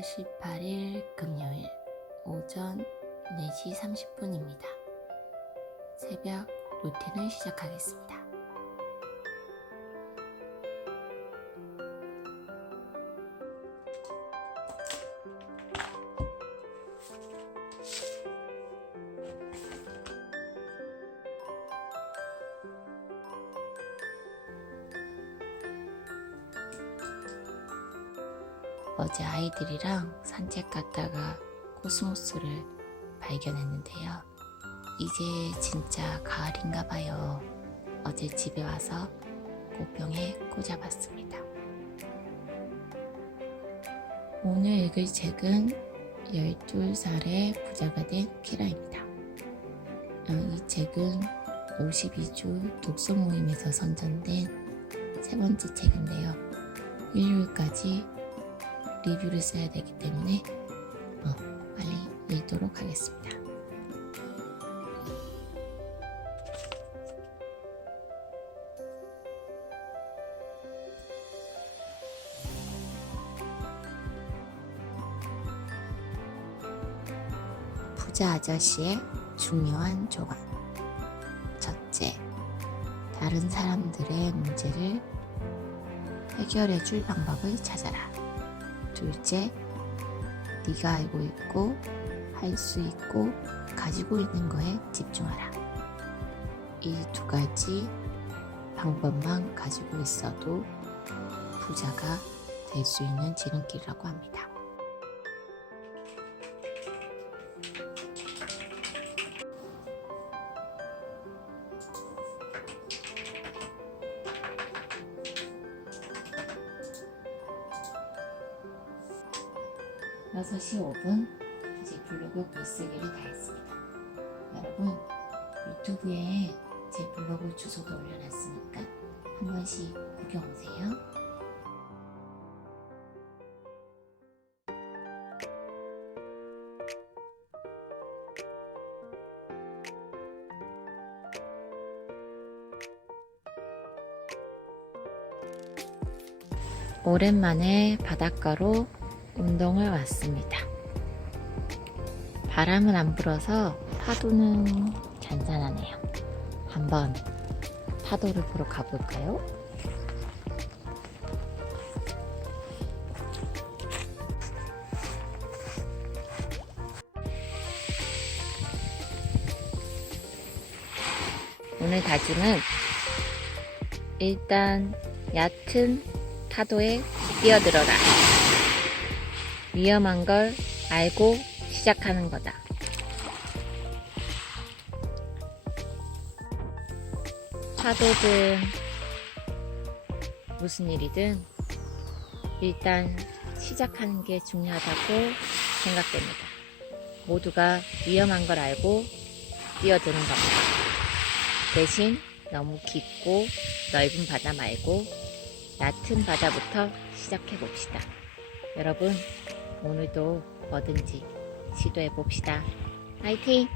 4월 18일 금요일 오전 4시 30분입니다. 새벽 루틴을 시작하겠습니다. 어제 아이들이랑 산책 갔다가 코스모스를 발견했는데요. 이제 진짜 가을인가 봐요. 어제 집에 와서 꽃병에 꽂아봤습니다. 오늘 읽을 책은 12살의 부자가 된 키라입니다. 어, 이 책은 52주 독서 모임에서 선전된 세 번째 책인데요. 일요일까지 리뷰를 써야 되기 때문에 어, 빨리 읽도록 하겠습니다. 부자 아저씨의 중요한 조언. 첫째, 다른 사람들의 문제를 해결해 줄 방법을 찾아라. 둘째, 네가 알고 있고 할 수 있고 가지고 있는 거에 집중하라. 이 두 가지 방법만 가지고 있어도 부자가 될 수 있는 지름길이라고 합니다. 여섯 시 5분 이제 블로그 글쓰기를 다 했습니다. 여러분 유튜브에 제 블로그 주소도 올려놨으니까 한 번씩 구경 오세요. 오랜만에 바닷가로 운동을 왔습니다. 바람은 안 불어서 파도는 잔잔하네요. 한번 파도를 보러 가볼까요? 오늘 다짐은 일단 얕은 파도에 뛰어들어라. 위험한 걸 알고 시작하는 거다. 파도든 무슨 일이든 일단 시작하는 게 중요하다고 생각됩니다. 모두가 위험한 걸 알고 뛰어드는 겁니다. 대신 너무 깊고 넓은 바다 말고 얕은 바다부터 시작해 봅시다. 여러분, 오늘도 뭐든지 시도해 봅시다. 화이팅!